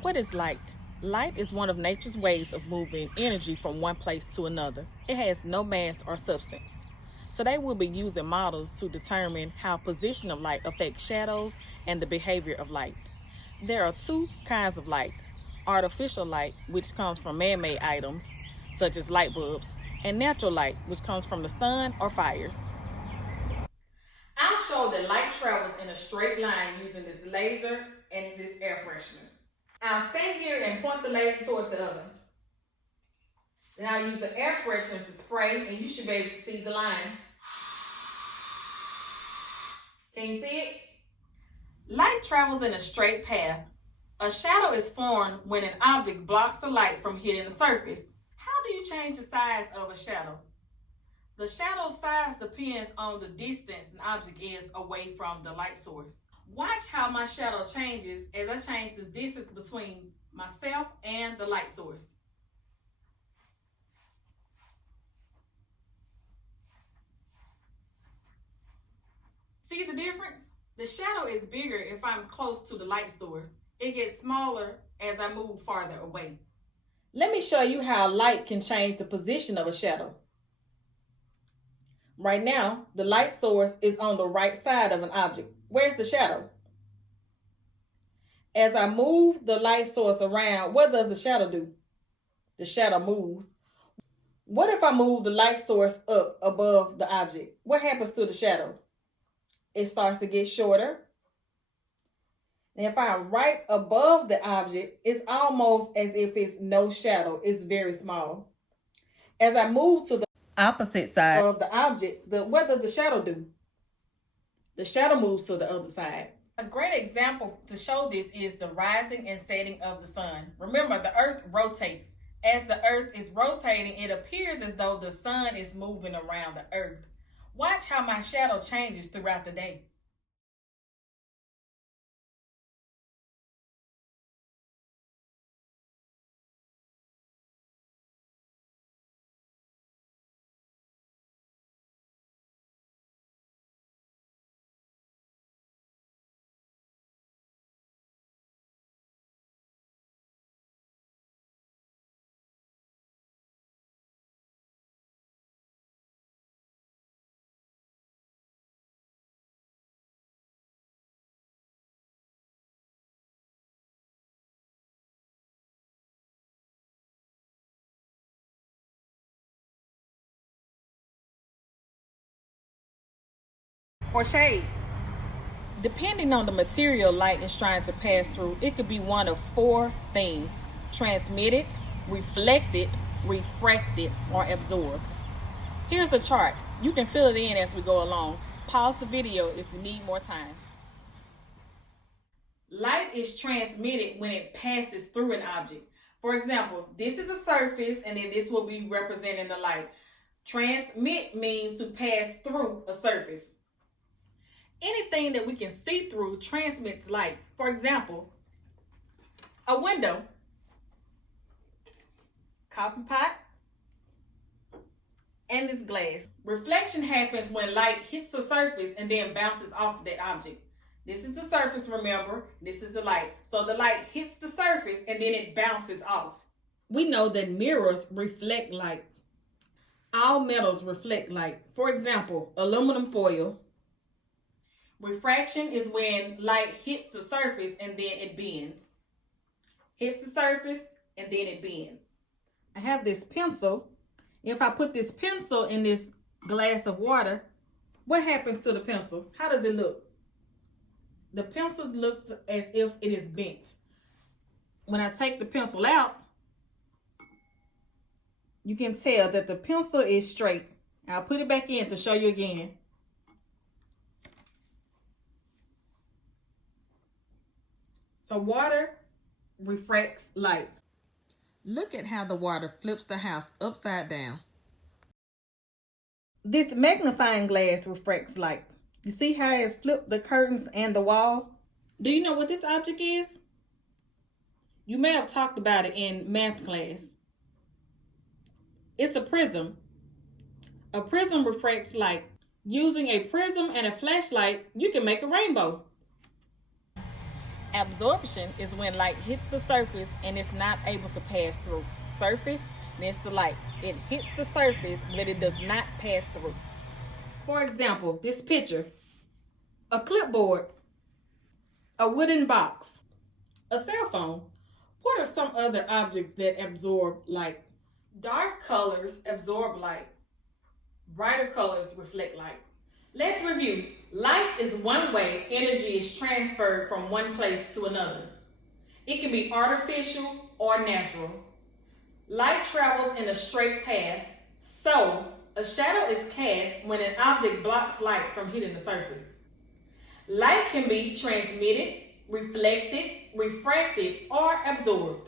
What is light? Light is one of nature's ways of moving energy from one place to another. It has no mass or substance. Today we'll be using models to determine how position of light affects shadows and the behavior of light. There are two kinds of light: artificial light, which comes from man-made items, such as light bulbs, and natural light, which comes from the sun or fires. I'll show that light travels in a straight line using this laser and this air freshener. I'll stand here and point the laser towards the oven. Then I'll use the air freshener to spray, and you should be able to see the line. Can you see it? Light travels in a straight path. A shadow is formed when an object blocks the light from hitting the surface. How do you change the size of a shadow? The shadow size depends on the distance an object is away from the light source. Watch how my shadow changes as I change the distance between myself and the light source. See the difference? The shadow is bigger if I'm close to the light source. It gets smaller as I move farther away. Let me show you how light can change the position of a shadow. Right now, the light source is on the right side of an object. Where's the shadow? As I move the light source around, what does the shadow do? The shadow moves. What if I move the light source up above the object? What happens to the shadow? It starts to get shorter. And if I'm right above the object, it's almost as if it's no shadow. It's very small. As I move to the opposite side of the object, what does the shadow do? The shadow moves to the other side. A great example to show this is the rising and setting of the sun. Remember, the earth rotates. As the earth is rotating, it appears as though the sun is moving around the earth. Watch how my shadow changes throughout the day. Or shade. Depending on the material light is trying to pass through, it could be one of four things: transmitted, reflected, refracted, or absorbed. Here's the chart. You can fill it in as we go along. Pause the video if you need more time. Light is transmitted when it passes through an object. For example, this is a surface, and then this will be representing the light. Transmit means to pass through a surface. Anything that we can see through transmits light. For example, a window, coffee pot, and this glass. Reflection happens when light hits the surface and then bounces off that object. This is the surface, remember. This is the light. So the light hits the surface and then it bounces off. We know that mirrors reflect light. All metals reflect light. For example, aluminum foil. Refraction is when light hits the surface and then it bends. Hits the surface and then it bends. I have this pencil. If I put this pencil in this glass of water, what happens to the pencil? How does it look? The pencil looks as if it is bent. When I take the pencil out, you can tell that the pencil is straight. I'll put it back in to show you again. So water refracts light. Look at how the water flips the house upside down. This magnifying glass refracts light. You see how it's flipped the curtains and the wall? Do you know what this object is? You may have talked about it in math class. It's a prism. A prism refracts light. Using a prism and a flashlight, you can make a rainbow. Absorption is when light hits the surface and it's not able to pass through. Surface next to light. It hits the surface, but it does not pass through. For example, this picture, a clipboard, a wooden box, a cell phone. What are some other objects that absorb light? Dark colors absorb light. Brighter colors reflect light. Let's review. Light is one way energy is transferred from one place to another. It can be artificial or natural. Light travels in a straight path, so a shadow is cast when an object blocks light from hitting the surface. Light can be transmitted, reflected, refracted, or absorbed.